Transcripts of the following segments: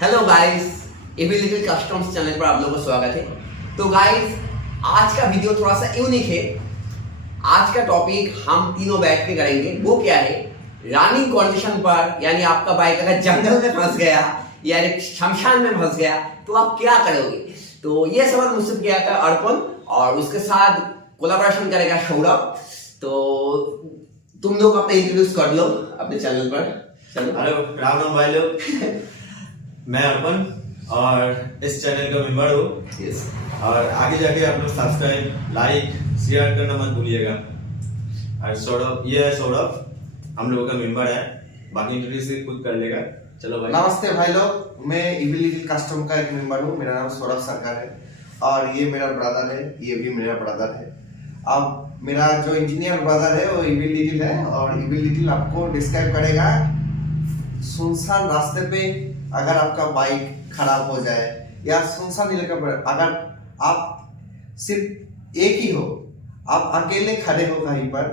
Hello guys, एवी little customs channel पर आप लोगों का स्वागत है। तो गाइस, आज का वीडियो थोड़ा सा यूनिक है। आज का टॉपिक हम तीनों बैठ के करेंगे। वो क्या है, रनिंग कंडीशन पर, यानी आपका बाइक अगर जंगल में फंस गया या एक शमशान में फंस गया तो आप क्या करोगे। तो ये सवाल मुझसे किया था अर्पण, और उसके साथ कोलैबोरेशन करेगा सौरभ। तो तुम लोग अपने इंट्रोड्यूस कर लो अपने चैनल पर। चलो। हेलो, राम राम भाई लोग। मैं अर्पण और इस चैनल का मेंबर हूँ। यस। और आगे जाके आप लोग सब्सक्राइब, लाइक, शेयर करना मत भूलिएगा। और सौरभ, ये है सौरभ, हम लोगों का मेंबर है। बाकी इंट्रोड्यूस खुद कर लेगा। चलो भाई। नमस्ते भाई लोग, मैं इवी लिटिल कस्टम का एक मेंबर हूँ। मेरा नाम सौरभ सरकार है और ये मेरा ब्रदर है, ये भी मेरा ब्रदर है। अब मेरा जो इंजीनियर ब्रदर है वो इवी लिटिल है, और इवी लिटिल आपको डिस्क्राइब करेगा सुनसान रास्ते पे अगर आपका बाइक खराब हो जाए या सुनसान इलाका पर अगर आप सिर्फ एक ही हो, आप अकेले खड़े हो कहीं पर,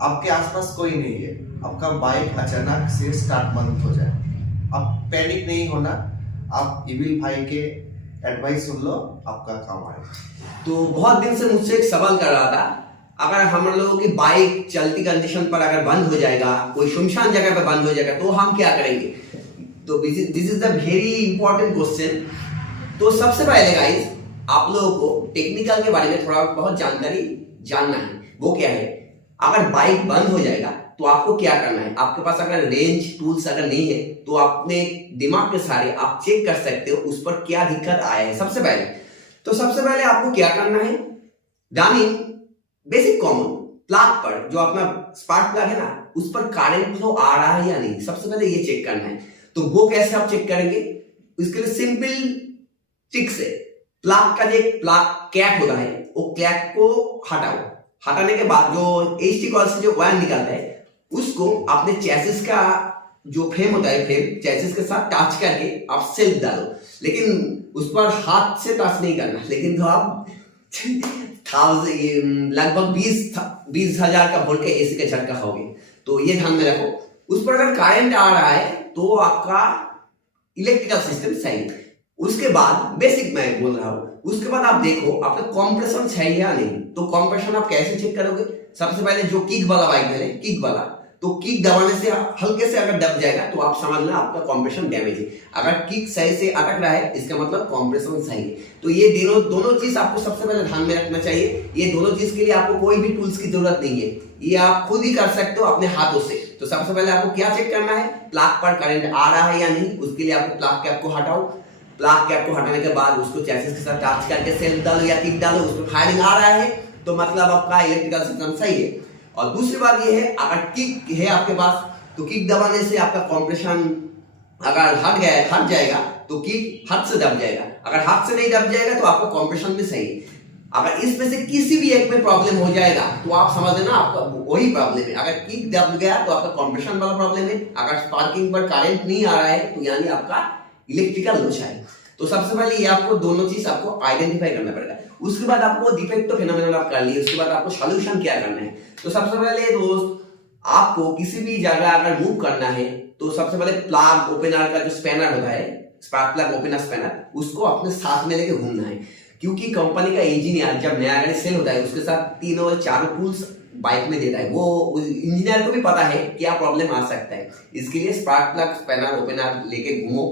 आपके आसपास कोई नहीं है, आपका बाइक अचानक से स्टार्ट बंद हो जाए, आप पैनिक नहीं होना। आप इविल भाई के एडवाइस सुन लो, आपका काम आएगा। तो बहुत दिन से मुझसे एक सवाल कर रहा था, अगर हम लोगों की बाइक चलती कंडीशन पर अगर बंद हो जाएगा, कोई सुनसान जगह पर बंद हो जाएगा, तो हम क्या करेंगे। तो this is the very important question. तो सबसे पहले गाइस, आप लोगों को टेक्निकल के बारे में थोड़ा बहुत जानकारी जानना है। वो क्या है, अगर बाइक बंद हो जाएगा तो आपको क्या करना है। आपके पास अगर रेंज टूल्स अगर नहीं है तो अपने दिमाग के सहारे आप चेक कर सकते हो उस पर क्या दिक्कत आया है। सबसे पहले आपको क्या करना है, रनिंग बेसिक कॉमन प्लग पर, जो अपना स्पार्क प्लग है ना, उस पर करंट फ्लो आ रहा है या नहीं, सबसे पहले ये चेक करना है। तो वो कैसे आप चेक करेंगे, इसके लिए सिंपल ट्रिक्स है। प्लग का जो प्लग कैप होता है, वो कैप को हटाओ। हटाने के बाद जो एचटी कॉइल से जो वायर निकलता है, उसको अपने चैसिस का जो फ्रेम होता है, फ्रेम चैसिस के साथ टच करके आप सेल्फ डालो। लेकिन उस पर हाथ से टच नहीं करना, लेकिन तो आप लगभग 20,000 का वोल्ट के एसी का झटका खाओगे। तो ये ध्यान में रखो। उस पर अगर करंट आ रहा है तो आपका इलेक्ट्रिकल सिस्टम सही है। उसके बाद बेसिक मैं बोल रहा हूं, उसके बाद आप देखो आपका कॉम्प्रेशन है या नहीं। तो कॉम्प्रेशन आप कैसे चेक करोगे, सबसे पहले जो किक वाला बाइक है, किक वाला, तो किक दबाने से हल्के से अगर दब जाएगा तो आप समझ लेना आपका कॉम्प्रेशन डैमेज है। अगर किक सही से अटक रहा है, इसका मतलब कॉम्प्रेशन सही है। तो ये दोनों चीज आपको सबसे पहले ध्यान में रखना चाहिए। ये दोनों चीज के लिए आपको कोई भी टूल्स की जरूरत नहीं है, ये आप खुद ही कर सकते हो अपने हाथों से। तो सबसे पहले आपको क्या चेक करना है, प्लग पर करंट आ रहा है या नहीं। उसके लिए आपको प्लग कैप को हटाओ। प्लग कैप को हटाने के बाद उसको चैसिस के साथ टच करके सेल्फ डालो या किक डालो, उसमें फायरिंग आ रहा है तो मतलब आपका इलेक्ट्रिकल सिस्टम सही है। और दूसरी बात ये है, अगर किक है आपके पास तो किक दबाने से आपका कॉम्प्रेशन अगर हट जाएगा तो किक हाथ से दब जाएगा। अगर हाथ से नहीं दब जाएगा तो आपका कॉम्प्रेशन भी सही है। अगर इसमें से किसी भी एक में प्रॉब्लम हो जाएगा तो आप समझ लेना आपका वही प्रॉब्लम है। अगर किक दब गया तो आपका कॉम्प्रेशन वाला प्रॉब्लम है। अगर स्पार्किंग पर करंट नहीं आ रहा है तो यानी आपका इलेक्ट्रिकल लोचा है। तो सबसे पहले ये आपको दोनों चीज आपको आइडेंटिफाई करना पड़ेगा। उसके बाद आपको डिफेक्ट तो फिनोमेनन आप कर लिए, उसके बाद आपको सॉल्यूशन क्या करना है। तो सबसे पहले दोस्त, आपको किसी भी जगह अगर मूव करना है तो सबसे पहले प्लग ओपनर का जो स्पैनर होता है, स्पार्क प्लग ओपनर स्पैनर, उसको अपने साथ में लेके घूमना है। क्योंकि कंपनी का इंजीनियर जब नया गाड़ी सेल होता है उसके साथ 3 और 4 टूल्स बाइक में देता है। वो इंजीनियर को भी पता है क्या प्रॉब्लम आ सकता है। इसके लिए स्पार्क प्लग स्पैनर ओपनर लेके घूमो,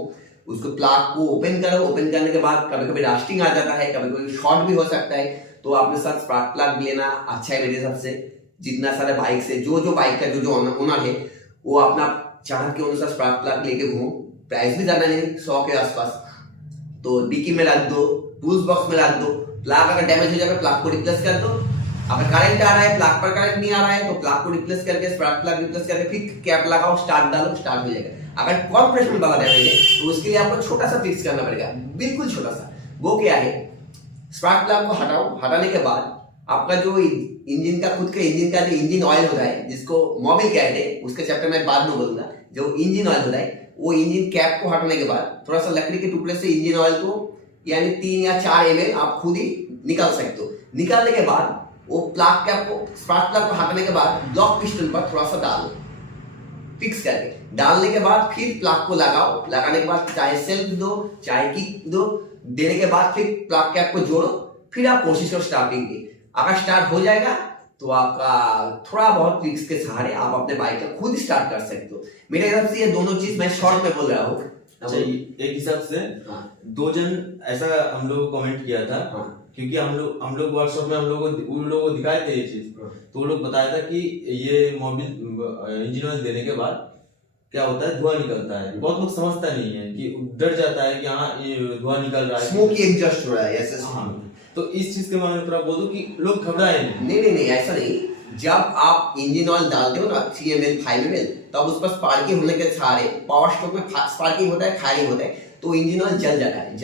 उसको प्लग को ओपन करो। ओपन करने के बाद कभी कभी रास्टिंग आ जाता है, कभी कभी शॉर्ट भी हो सकता है, तो अपने साथ स्पार्क प्लग लेना अच्छा है मेरे हिसाब से। जितना सारे बाइक से जो बाइक का जो ओनर है वो अपना चाह के अनुसार स्पार्क प्लग लेके घूमो। प्राइस भी ज्यादा नहीं, 100 के आसपास। तो डिक्की में रख दो, टूल्स बॉक्स में रख दो। प्लग अगर डैमेज हो जाएगा प्लग को रिप्लेस कर दो। अगर करंट आ रहा है, प्लग पर करंट नहीं आ रहा है तो प्लग को रिप्लेस करके स्पार्क प्लग रिप्लेस करके फिर कैप लगाओ, स्टार्ट डालो, स्टार्ट हो जाएगा। अगर कॉम्प्रेशन वाला डैमेज है तो उसके लिए आपको छोटा सा फिक्स करना पड़ेगा, बिल्कुल छोटा सा। वो क्या है, स्पार्क प्लग को हटाओ। हटाने के बाद आपका जो इंजन का खुद के इंजन का जो इंजन ऑयल होता है, जिसको मोबिल कहते हैं, उसके चैप्टर में बाद में बोलूंगा। जो इंजन ऑयल होता है, वो इंजन कैप को हटाने के बाद थोड़ा सा लकड़ी के टुकड़े से इंजन ऑयल को यानी 3 या 4 ml आप खुद ही निकाल सकते हो। निकालने के बाद वो प्लग कैप को, स्पार्क प्लग को हटाने के बाद ब्लॉक पिस्टन पर थोड़ा सा डालो। फिक्स करके डालने के बाद फिर प्लग को लगाओ, लगाने के बाद चाहे सेल्फ दो चाहे किक दो, देने के बाद फिर प्लग कैप को जोड़ो, फिर आप कोशिश करो स्टार्टिंग की। अगर स्टार्ट हो जाएगा तो आपका थोड़ा बहुत ट्रिक्स के सहारे आप अपने बाइक का खुद स्टार्ट कर सकते हो। मेरे हिसाब से ये दोनों चीज मैं शॉर्ट में बोल रहा हूँ। अच्छा, एक हिसाब से हाँ। 2 जन ऐसा हम लोग को कमेंट किया था, हाँ। क्योंकि हम लोग वर्कशॉप में उन लोगों को दिखाए थे ये चीज, तो वो लोग बताया था कि ये मोबिल इंजन ऑयल देने के बाद क्या होता है, धुआं निकलता है। बहुत लोग समझता नहीं है कि डर जाता है कि हाँ ये धुआं निकल रहा है, स्मोकी एग्जॉस्ट हो रहा है ऐसे। हाँ, तो इस चीज के बारे में थोड़ा बोल दो कि लोग घबराए नहीं। नहीं ऐसा नहीं। जब आप इंजन ऑयल डालते हो ना 3 ml 5 ml, तब उस पर स्पार्किंग होने के सहारे, पावर स्ट्रोक में स्पार्किंग होता है, फायरिंग होता है, तो इंजन ऑयल जल जाता है।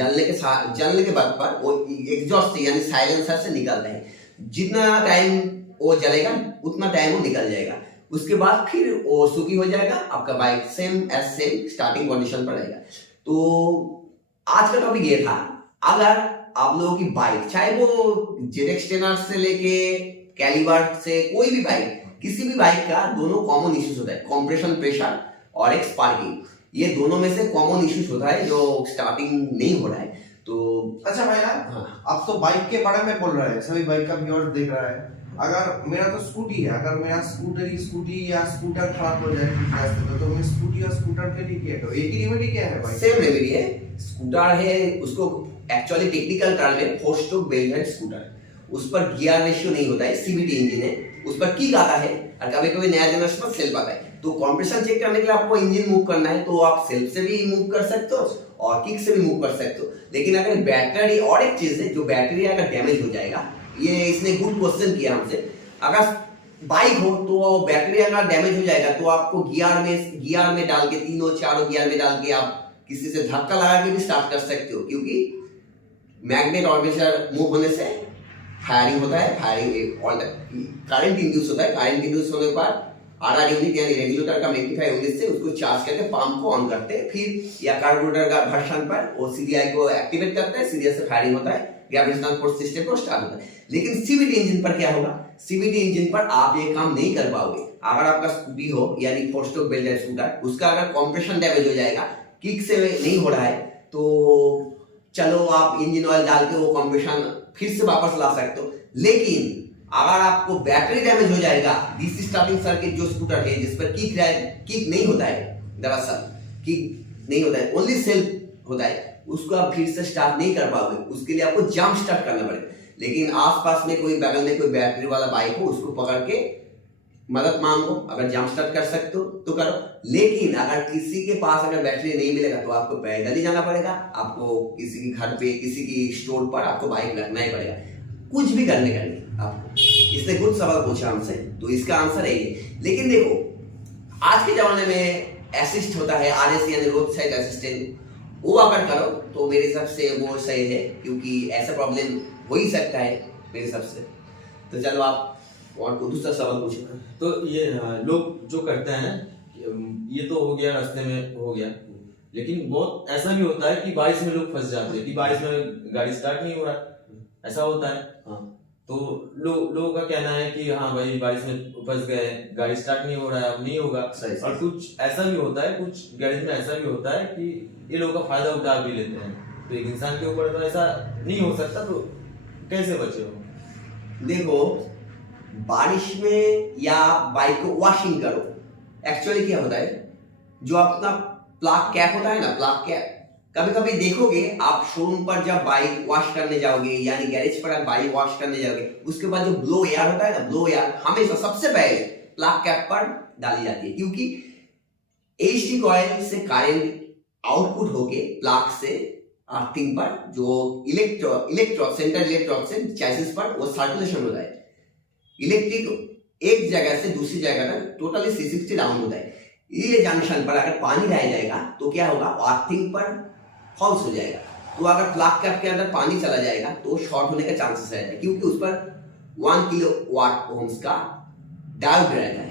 जलने के बाद पर वो एग्जॉस्ट से यानी साइलेंसर से निकलता है। जितना टाइम वो जलेगा उतना टाइम वो निकल जाएगा। उसके बाद फिर वो सूखी हो जाएगा, आपका बाइक सेम स्टार्टिंग कंडीशन पर रहेगा। तो आज का टॉपिक ये था, अगर आप लोगों की बाइक चाहे वो जेडेक्स टेनर से लेके कैलिबर से कोई भी बाइक, किसी भी बाइक का दोनों कॉमन इश्यूज होता है, कंप्रेशन प्रेशर और एक स्पार्किंग। ये दोनों में से कॉमन इश्यूज होता है जो स्टार्टिंग नहीं हो रहा है। तो अच्छा भैया, हाँ। आप तो बाइक के बारे में बोल रहे हैं, सभी बाइक का व्यूअर्स देख रहा है। अगर मेरा तो स्कूटी है, अगर मेरा स्कूटी या स्कूटर खराब हो जाए कुछ रास्ते पे, तो मैं स्कूटी और स्कूटर के लिए क्या करूं? एक ही रेमेडी क्या है भाई? सेम रेमेडी है। स्कूटर है, उसको एक्चुअली टेक्निकल टर्म में 4-स्ट्रोक बेल हेड स्कूटर। उस पर गियर रेशियो नहीं होता है, सीवीटी इंजन है, उस पर किक आता है और कभी कभी नया जनरेशन में सेल्फ आता है। तो कंप्रेशन चेक करने के लिए आपको इंजन मूव करना है, तो आप सेल्फ से भी मूव कर सकते हो और किक से भी मूव कर सकते हो। लेकिन अगर बैटरी, और एक चीज है, जो बैटरी अगर डैमेज हो जाएगा, ये इसने गुड क्वेश्चन किया हमसे। अगर बाइक हो तो बैटरी अगर डैमेज हो जाएगा तो आपको गियर में डाल के, 3-4 गियर में डाल के आप किसी से धक्का लगा के भी स्टार्ट कर सकते हो, क्योंकि मैग्नेट आर्मेचर मूव होने से फायरिंग होता है, करंट इंड्यूस होता है। करंट इंड्यूस होने के बाद आरआर यूनिट यानी रेगुलेटर का रेक्टिफायर यूनिट से उसको चार्ज करके पंप को ऑन करते हैं, फिर या कार्बोरेटर का घर्षण पर वो सीडीआई को एक्टिवेट करता है, सीडीआई से फायरिंग होता है, ग्रेविटेशनल फोर्स सिस्टम को स्टार्ट होता है। लेकिन सीवीटी इंजन पर क्या होगा? सीवीटी इंजन पर आप ये काम नहीं कर पाओगे। अगर आपका स्कूटी हो यानी 4-स्ट्रोक बेल ड्राइव स्कूटर, उसका अगर कंप्रेशन डैमेज हो जाएगा, किक से नहीं हो रहा है, तो चलो आप इंजन ऑयल डाल के वो कंप्रेशन फिर से वापस ला सकते हो। लेकिन अगर आपको बैटरी डैमेज हो जाएगा, डीसी स्टार्टिंग सर्किट जो स्कूटर है जिस पर किक नहीं होता है, दरअसल किक नहीं होता है, ओनली सेल्फ होता है, उसको आप फिर से स्टार्ट नहीं कर पाओगे। उसके लिए आपको जंप स्टार्ट करना पड़ेगा। लेकिन आसपास में कोई, बगल में कोई बैटरी वाला बाइक हो, उसको पकड़ के मदद मांगो, अगर जंप स्टार्ट कर सकते हो तो करो। लेकिन अगर किसी के पास अगर बैटरी नहीं मिलेगा तो आपको पैदल ही जाना पड़ेगा, आपको किसी के घर पे, किसी की स्टोर पर आपको बाइक रखना ही पड़ेगा, कुछ भी करने का नहीं आपको। इसने कुछ सवाल पूछा हमसे, तो इसका आंसर है ये। लेकिन देखो, आज के जमाने में असिस्ट होता है, RAC यानी रोड साइड असिस्टेंट, वो अगर करो तो मेरे हिसाब से वो सही है, क्योंकि ऐसा प्रॉब्लम हो ही सकता है मेरे हिसाब से। तो चलो आप और को दूसरा सवाल पूछो। तो ये लोग जो करते हैं, ये तो हो गया, रास्ते में हो गया, लेकिन बहुत ऐसा भी होता है कि बारिश में लोग फंस जाते हैं कि बारिश में गाड़ी स्टार्ट नहीं हो रहा, ऐसा होता है। हाँ। तो लोगों का कहना है कि हाँ भाई बारिश में फंस गए, गाड़ी स्टार्ट नहीं हो रहा है, अब नहीं होगा। और कुछ ऐसा भी होता है, कुछ गैरेज में ऐसा भी होता है कि ये लोगों का फायदा उठा भी लेते हैं। तो एक इंसान के ऊपर तो ऐसा नहीं हो सकता, तो कैसे बचे हो? देखो, बारिश में या बाइक को वॉशिंग करो, एक्चुअली क्या होता है, जो अपना प्लग कैप होता है ना, प्लग कैप, कभी कभी देखोगे आप शोरूम पर जब बाइक वॉश करने जाओगे, यानी गैरेज पर बाइक वॉश करने जाओगे, उसके बाद जो ब्लो एयर होता है ना, ब्लो एयर हमेशा सबसे पहले प्लग कैप पर डाली जाती है, क्योंकि एचटी कॉइल से करंट आउटपुट होके प्लग से अर्थिंग पर जो इलेक्ट्रॉन सेंटर इलेक्ट्रॉन से चैसिस पर वो सर्कुलेशन होता है। इलेक्ट्रिक एक जगह से दूसरी जगह तक टोटली 360 राउंड होता है। ये जंक्शन पर अगर पानी रह जाएगा तो क्या होगा, अर्थिंग पर फॉल्स हो जाएगा। तो अगर प्लग कैप के अंदर पानी चला जाएगा तो शॉर्ट होने का चांसेस रहता है, क्योंकि उस पर 1 किलोवाट ओम्स का डायोड रहता है,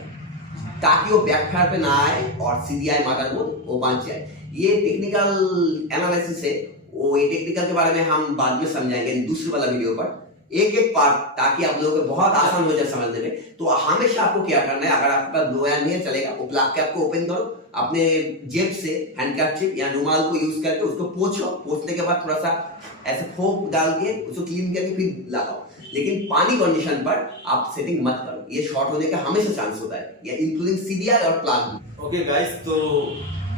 ताकि वो बैकफायर पे ना आए और सीडीआई मदरबोर्ड वो बच जाए। ये टेक्निकल एनालिसिस है, वो ये टेक्निकल के बारे में हम बाद में समझाएंगे दूसरे वाला वीडियो पर। एक एक पार्ट, ताकि आप लोगों को बहुत आसान हो जाए समझने में। तो हमेशा आपको क्या करना है, अगर आपका ब्लोयर नहीं है चलेगा, वो प्लाग कैप को ओपन करो, अपने जेब से हैंडकरचिप या रुमाल को यूज करके उसको पोंछो, पोंछने के बाद थोड़ा सा ऐसे फोक डाल के उसको क्लीन करके फिर लगाओ। लेकिन पानी कंडीशन पर आप सेटिंग मत करो, ये शॉर्ट होने का हमेशा चांस होता है, या इंक्लूडिंग सीडीआई और प्लाग भी। ओके गाइस, तो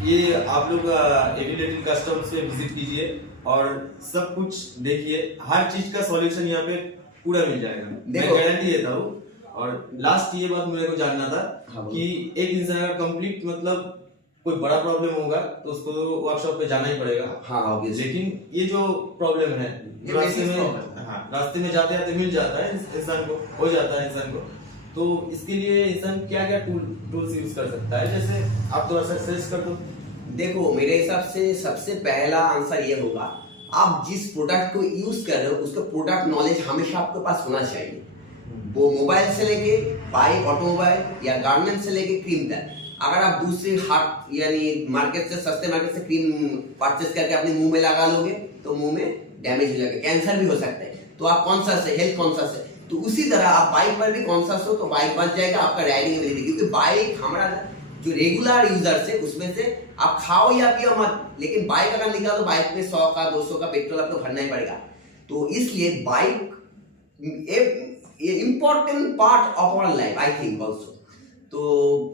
ये आप लोग एवी लिटिल कस्टम से विजिट कीजिए और सब कुछ देखिए, हर चीज का सॉल्यूशन यहाँ पे पूरा मिल जाएगा, मैं गारंटी देता हूँ। और लास्ट ये बात मेरे को जानना था कि एक इंसान अगर कंप्लीट मतलब कोई बड़ा प्रॉब्लम होगा तो उसको वर्कशॉप पे जाना ही पड़ेगा। हाँ ऑब्वियसली। लेकिन ये जो प्रॉब्लम है ये रास्ते basic में, problem हाँ रास्ते में जाते जाते मिल जाता है इंसान को, हो जाता है इंसान को। तो इसके लिए इंसान क्या क्या टूल्स यूज कर सकता है, जैसे आप थोड़ा सा सजेस्ट कर दो। देखो मेरे हिसाब से सबसे पहला आंसर ये होगा, आप जिस प्रोडक्ट को यूज कर रहे हो उसका प्रोडक्ट नॉलेज हमेशा आपके पास होना चाहिए। वो मोबाइल से लेके बाइक, ऑटोमोबाइल या गारमेंट से लेके क्रीम तक। अगर आप दूसरे हाट यानी मार्केट से, सस्ते मार्केट से क्रीम परचेस करके अपने मुंह में लगा लोगे तो मुंह में डैमेज हो जाएगा, कैंसर भी हो सकता है। तो आप कॉन्शियस है, हेल्थ कॉन्शियस है, तो उसी तरह आप बाइक पर भी कॉन्शियस हो तो बाइक बच जाएगा आपका राइडिंग एबिलिटी। क्योंकि बाइक हमारा जो रेगुलर यूजर्स है उसमें से आप खाओ या पियो मत, लेकिन बाइक अगर निकालो तो बाइक में 100 का 200 का पेट्रोल आपको भरना ही पड़ेगा। तो इसलिए बाइक ये important part of our life I think also. तो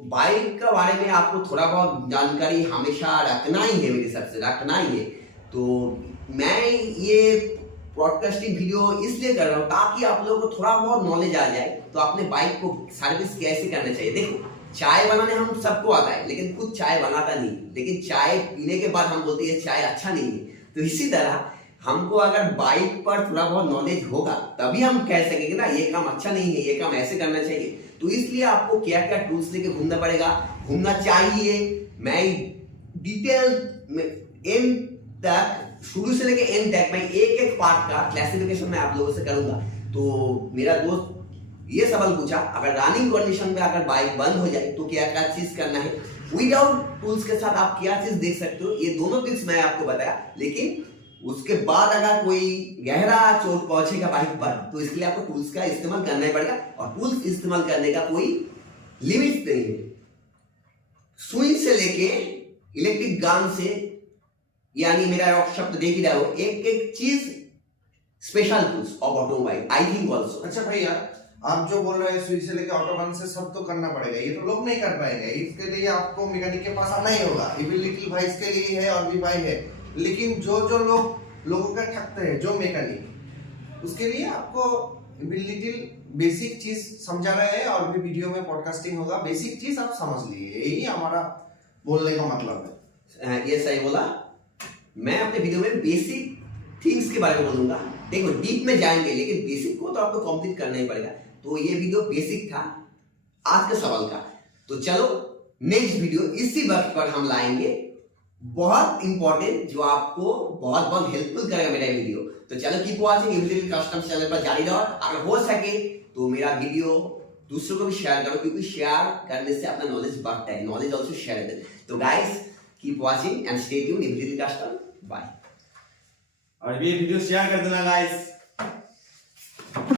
बाइक का बारे में आपको थोड़ा बहुत जानकारी हमेशा रखना ही है, मेरे हिसाब से रखना ही है। तो मैं ये ब्रॉडकास्टिंग वीडियो इसलिए कर रहा हूँ ताकि आप लोगों को थोड़ा बहुत नॉलेज आ जाए, तो अपने बाइक को सर्विस कैसे करना चाहिए। देखो चाय बनाने हम सबको आता है, लेकिन खुद चाय बनाता नहीं, लेकिन चाय पीने के बाद हम बोलते हैं चाय अच्छा नहीं है। तो इसी तरह हमको अगर बाइक पर थोड़ा बहुत नॉलेज होगा तभी हम कह सकेंगे ना ये काम अच्छा नहीं है, ये काम ऐसे करना चाहिए। तो इसलिए आपको क्या क्या टूल्स लेके घूमना चाहिए। मैं डिटेल एंड तक, शुरू से लेके एंड तक मैं एक एक पार्ट का क्लासिफिकेशन मैं आप लोगों से करूंगा। तो मेरा दोस्त ये सवाल पूछा, अगर रनिंग कंडीशन में अगर बाइक बंद हो जाए तो क्या क्या चीज करना है, विदाउट टूल्स के साथ आप क्या चीज देख सकते हो, ये दोनों टिप्स मैं आपको बताया। लेकिन उसके बाद अगर कोई गहरा चोट पहुंचेगा बाइक पर तो इसके लिए आपको टूल्स का इस्तेमाल करना ही पड़ेगा, और टूल्स इस्तेमाल करने का कोई लिमिट नहीं है। सुई से लेके इलेक्ट्रिक गन से, यानी मेरा शब्द देख ही रहे हो, एक एक चीज special tools of automobile I think also. अच्छा भैया, आप जो बोल रहे हैं सुई से लेकर ऑटोगन से सब तो करना पड़ेगा, ये तो लोग नहीं कर पाएंगे। इसके लिए आपको मैकेनिक के पास आना ही होगा। इविल लिटिल भाई इसके लिए है और भी भाई है, लेकिन जो लोगों का ठगते हैं जो मैकेनिक, उसके लिए आपको इविल लिटिल बेसिक चीज समझा रहे हैं, और भी वीडियो में पॉडकास्टिंग होगा, बेसिक चीज आप समझ लिए, यही हमारा बोलने का मतलब है। ये सही बोला। मैं अपने वीडियो में बेसिक थिंग्स के बारे में बोलूंगा। देखो डीप में जाएंगे, लेकिन बेसिक को तो आपको कंप्लीट करना ही पड़ेगा। तो ये वीडियो बेसिक था आज के सवाल का। तो चलो नेक्स्ट वीडियो इसी वक्त पर हम लाएंगे, बहुत इंपॉर्टेंट, जो आपको बहुत बहुत हेल्पफुल करेगा मेरा वीडियो। तो चलो keep watching evil customs channel पर जारी रहो। अगर हो सके तो मेरा वीडियो दूसरों को भी शेयर करो, क्योंकि शेयर करने से अपना नॉलेज बढ़ता है। Knowledge also share. तो guys keep watching and stay tuned evil custom. Bye. और ये वीडियो शेयर कर देना गाइस।